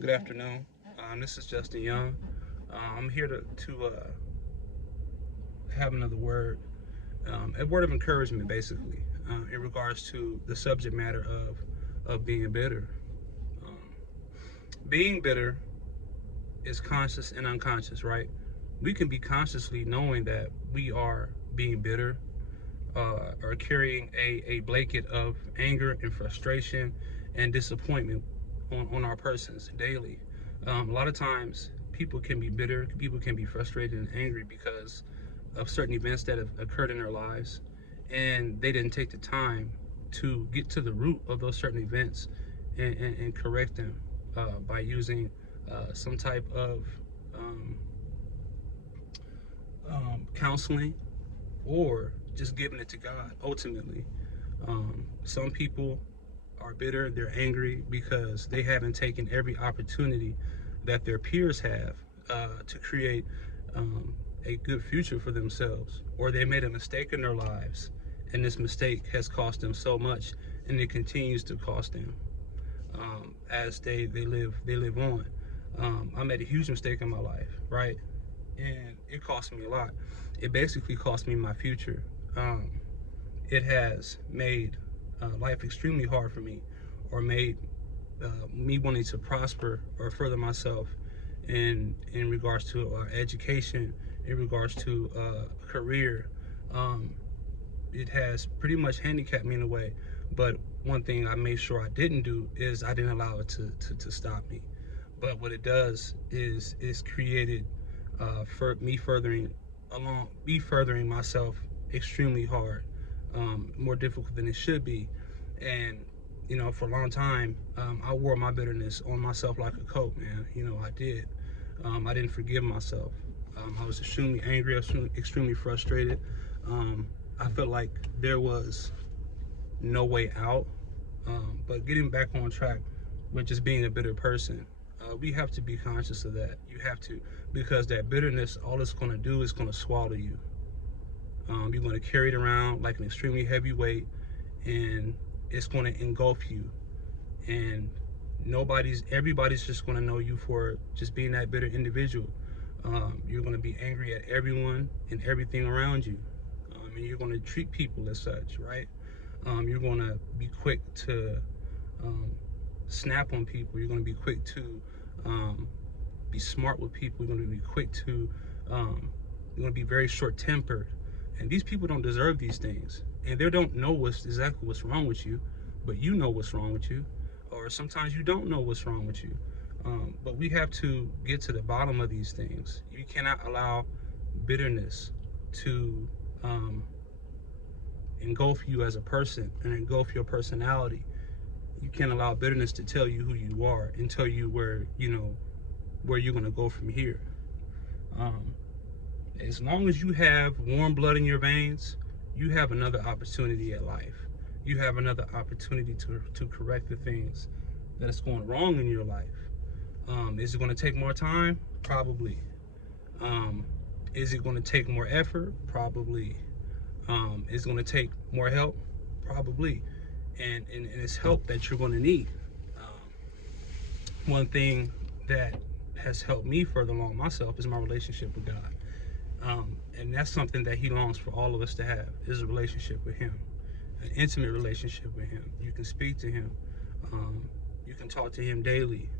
Good afternoon. This is Justin Young. I'm here to have another word, a word of encouragement, basically, in regards to the subject matter of being bitter. Um, being bitter is conscious and unconscious, right? We can be consciously knowing that we are being bitter, or carrying a blanket of anger and frustration and disappointment on our persons daily. A lot of times, people can be bitter, people can be frustrated and angry because of certain events that have occurred in their lives, and they didn't take the time to get to the root of those certain events and correct them by using some type of um, counseling or just giving it to God ultimately. Some people are bitter, they're angry because they haven't taken every opportunity that their peers have to create um, a good future for themselves, or they made a mistake in their lives, and this mistake has cost them so much, and it continues to cost them as they live on. I made a huge mistake in my life, right? And it cost me a lot. It basically cost me my future. Um, it has made life extremely hard for me, or made me wanting to prosper or further myself in regards to education, in regards to career. Um, it has pretty much handicapped me in a way. But one thing I made sure I didn't do is I didn't allow it to stop me. But what it does is created for me furthering myself extremely hard, more difficult than it should be. And for a long time, I wore my bitterness on myself like a coat, man. I did. I didn't forgive myself. I was extremely angry. I was extremely frustrated. Um, I felt like there was no way out. But getting back on track with just being a bitter person, we have to be conscious of that. You have to, because that bitterness, all it's going to do is going to swallow you. You're going to carry it around like an extremely heavy weight, and it's going to engulf you. And everybody's just going to know you for just being that bitter individual. You're going to be angry at everyone and everything around you, and you're going to treat people as such, right? You're going to be quick to um, snap on people. You're going to be quick to um, be smart with people. You're going to be quick to, you're going to be very short tempered. And these people don't deserve these things. And they don't know exactly what's wrong with you, but you know what's wrong with you. Or sometimes you don't know what's wrong with you. But we have to get to the bottom of these things. You cannot allow bitterness to um, engulf you as a person and engulf your personality. You can't allow bitterness to tell you who you are and tell you where you're gonna go from here. Um, as long as you have warm blood in your veins, you have another opportunity at life. You have another opportunity to correct the things that is going wrong in your life. Is it going to take more time? Probably. Um, is it going to take more effort? Probably. Is it going to take more help? Probably. And it's help that you're going to need. One thing that has helped me further along myself is my relationship with God. And that's something that He longs for all of us to have, is a relationship with Him, an intimate relationship with Him. You can speak to Him. You can talk to Him daily.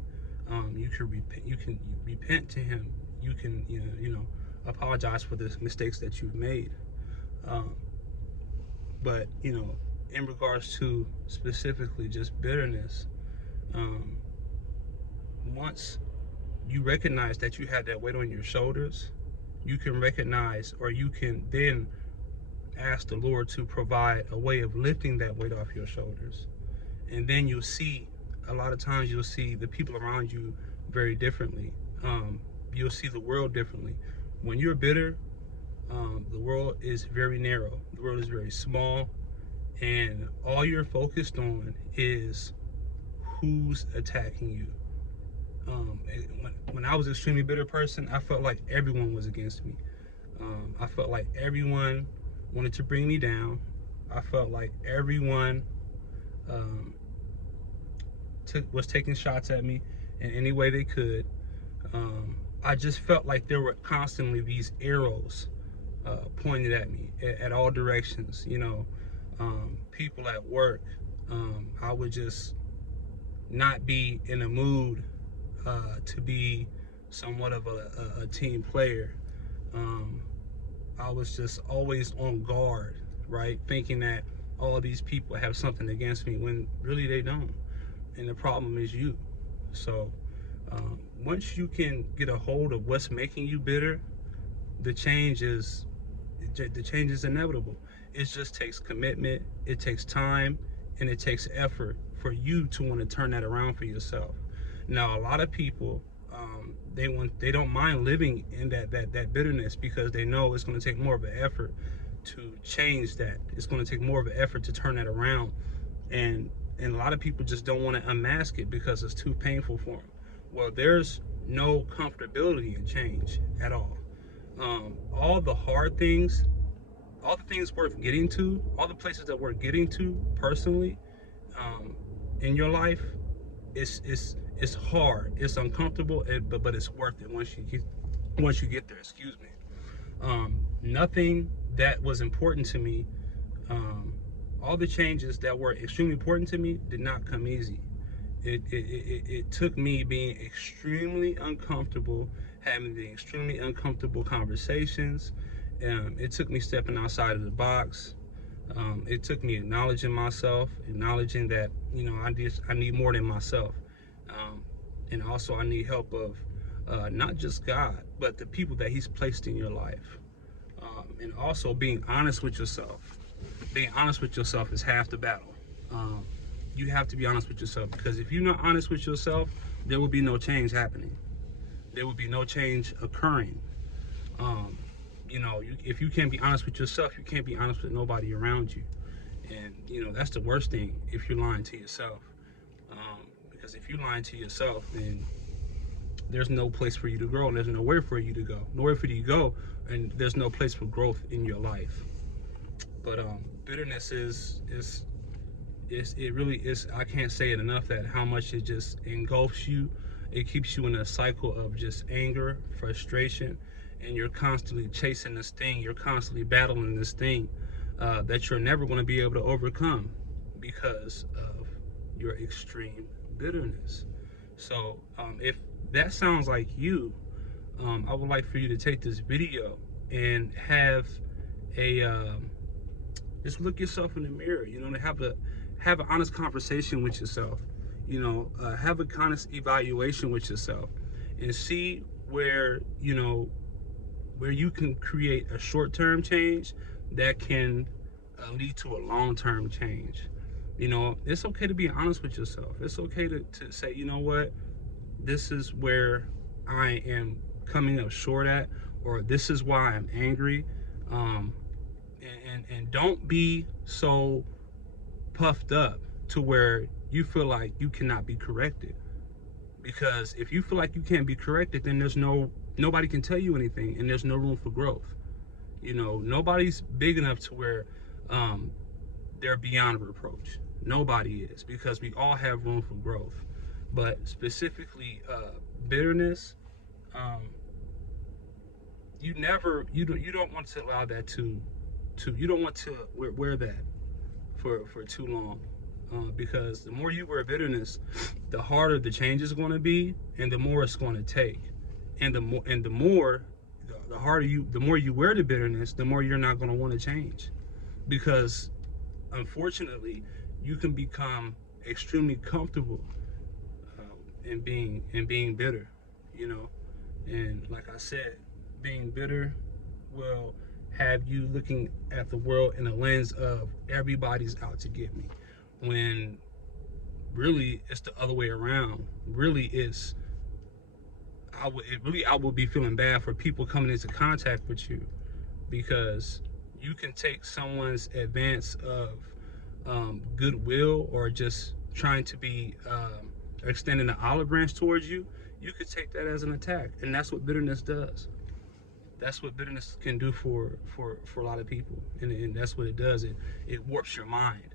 You can repent to Him. You can apologize for the mistakes that you've made. Um, but in regards to specifically just bitterness, um, once you recognize that you had that weight on your shoulders, you can recognize, or you can then ask the Lord to provide a way of lifting that weight off your shoulders. And then you'll see, a lot of times, you'll see the people around you very differently. You'll see the world differently. When you're bitter, the world is very narrow, the world is very small, and all you're focused on is who's attacking you. When I was an extremely bitter person, I felt like everyone was against me. I felt like everyone wanted to bring me down. I felt like everyone um, was taking shots at me, in any way they could. I just felt like there were constantly these arrows pointed at me at all directions. People at work. I would just not be in a mood to be somewhat of a team player. Um, I was just always on guard, right? Thinking that all these people have something against me when really they don't. And the problem is you. So once you can get a hold of what's making you bitter, the change is inevitable. It just takes commitment, it takes time, and it takes effort for you to want to turn that around for yourself. Now, a lot of people they don't mind living in that bitterness because they know it's going to take more of an effort to change that. It's going to take more of an effort to turn that around, and a lot of people just don't want to unmask it because it's too painful for them. Well, there's no comfortability in change at all. All the hard things, all the things worth getting to, all the places that we're getting to personally, um, in your life, it's hard, it's uncomfortable, but it's worth it once you get there. Excuse me. Nothing that was important to me, um, all the changes that were extremely important to me did not come easy. It took me being extremely uncomfortable, having the extremely uncomfortable conversations. It took me stepping outside of the box. It took me acknowledging myself, acknowledging that I need more than myself, um, and also I need help of not just God, but the people that He's placed in your life, and also being honest with yourself. Being honest with yourself is half the battle. Um, you have to be honest with yourself, because if you're not honest with yourself, there will be no change happening. There will be no change occurring. Um, if you can't be honest with yourself, you can't be honest with nobody around you. And that's the worst thing if you're lying to yourself. Because if you're lying to yourself, then there's no place for you to grow, and there's nowhere for you to go. Nowhere for you to go, and there's no place for growth in your life. But bitterness is it really is. I can't say it enough that how much it just engulfs you. It keeps you in a cycle of just anger, frustration, and you're constantly chasing this thing. You're constantly battling this thing that you're never going to be able to overcome because of your extreme bitterness. So if that sounds like you, I would like for you to take this video and have a just look yourself in the mirror. To have an honest conversation with yourself. Have a honest evaluation with yourself, and see where you can create a short-term change that can lead to a long-term change. It's okay to be honest with yourself. It's okay to say, what, this is where I am coming up short at, or this is why I'm angry. And don't be so puffed up to where you feel like you cannot be corrected. Because if you feel like you can't be corrected, then nobody can tell you anything, and there's no room for growth. Nobody's big enough to where they're beyond reproach. Nobody is, because we all have room for growth. But specifically, bitterness, you don't want to allow that to you don't want to wear that for too long, because the more you wear bitterness, the harder the change is going to be, and the more it's going to take, and the more you wear the bitterness, the more you're not going to want to change, because unfortunately you can become extremely comfortable in being bitter, and like I said, being bitter will have you looking at the world in a lens of everybody's out to get me, when really it's the other way around. I would be feeling bad for people coming into contact with you, because you can take someone's advance of goodwill, or just trying to be extending an olive branch towards you. You could take that as an attack, and that's what bitterness does. That's what bitterness can do for a lot of people, and that's what it does. It warps your mind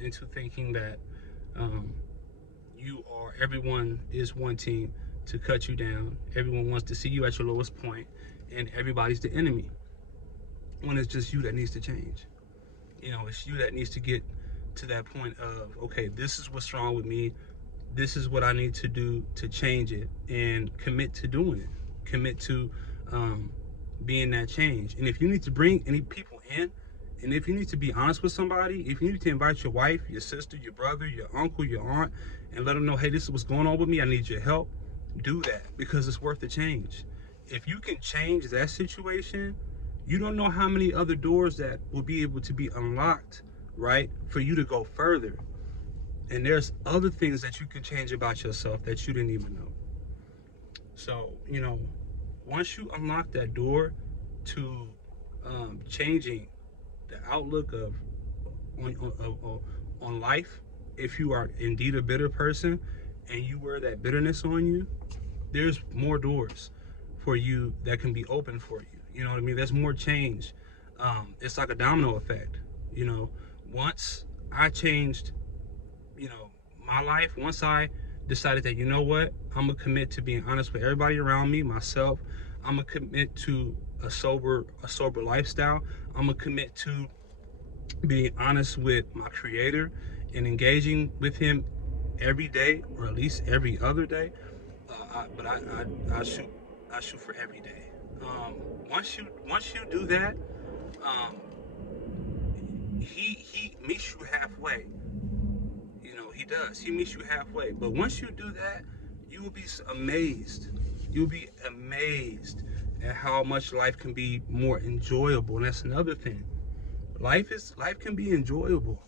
into thinking that everyone is wanting to cut you down. Everyone wants to see you at your lowest point, and everybody's the enemy. When it's just you that needs to change. It's you that needs to get to that point of, okay, this is what's wrong with me. This is what I need to do to change it, and commit to doing it. Commit to being that change. And if you need to bring any people in, and if you need to be honest with somebody, if you need to invite your wife, your sister, your brother, your uncle, your aunt, and let them know, hey, this is what's going on with me, I need your help, do that, because it's worth the change. If you can change that situation, you don't know how many other doors that will be able to be unlocked, right, for you to go further. And there's other things that you can change about yourself that you didn't even know. So, once you unlock that door to changing the outlook on life, if you are indeed a bitter person and you wear that bitterness on you, there's more doors for you that can be open for you. You know what I mean? There's more change. It's like a domino effect. Once I changed, my life, once I decided that, I'm gonna commit to being honest with everybody around me, myself. I'm gonna commit to a sober lifestyle. I'm gonna commit to being honest with my creator and engaging with him every day, or at least every other day. I shoot for every day. Once you do that, um, he meets you halfway. He does. He meets you halfway. But once you do that, you will be amazed. You'll be amazed at how much life can be more enjoyable. And that's another thing. Life can be enjoyable.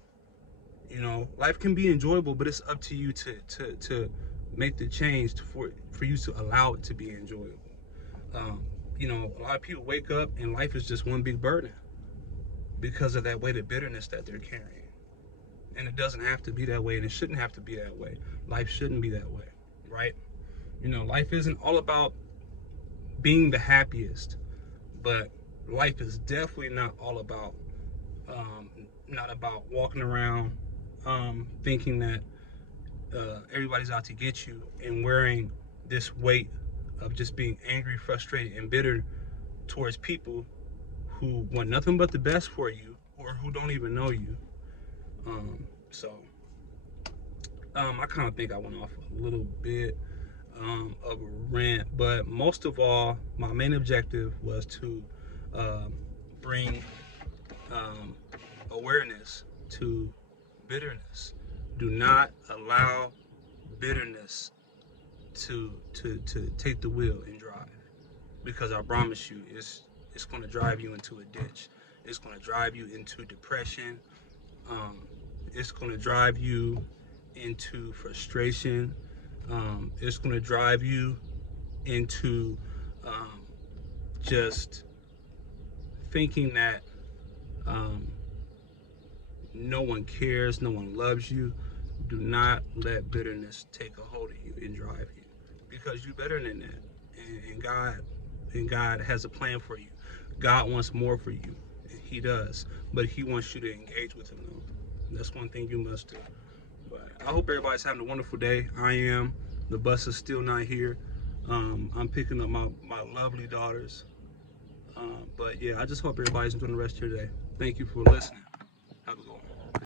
Life can be enjoyable, but it's up to you to make the change for you to allow it to be enjoyable. A lot of people wake up and life is just one big burden because of that weight of bitterness that they're carrying. And it doesn't have to be that way, and it shouldn't have to be that way. Life shouldn't be that way, right? Life isn't all about being the happiest, but life is definitely not all about walking around thinking that everybody's out to get you, and wearing this weight of just being angry, frustrated, and bitter towards people who want nothing but the best for you, or who don't even know you. I kind of think I went off a little bit of a rant, but most of all, my main objective was to bring awareness to bitterness. Do not allow bitterness to take the wheel and drive, because I promise you, it's going to drive you into a ditch. It's going to drive you into depression. It's going to drive you into frustration. It's going to drive you into just thinking that no one cares, no one loves you. Do not let bitterness take a hold of you and drive you, because you're better than that. And God has a plan for you. God wants more for you. And He does, but He wants you to engage with Him, though. That's one thing you must do. But I hope everybody's having a wonderful day. I am. The bus is still not here. I'm picking up my lovely daughters. But yeah, I just hope everybody's enjoying the rest of your day. Thank you for listening. Have a good one.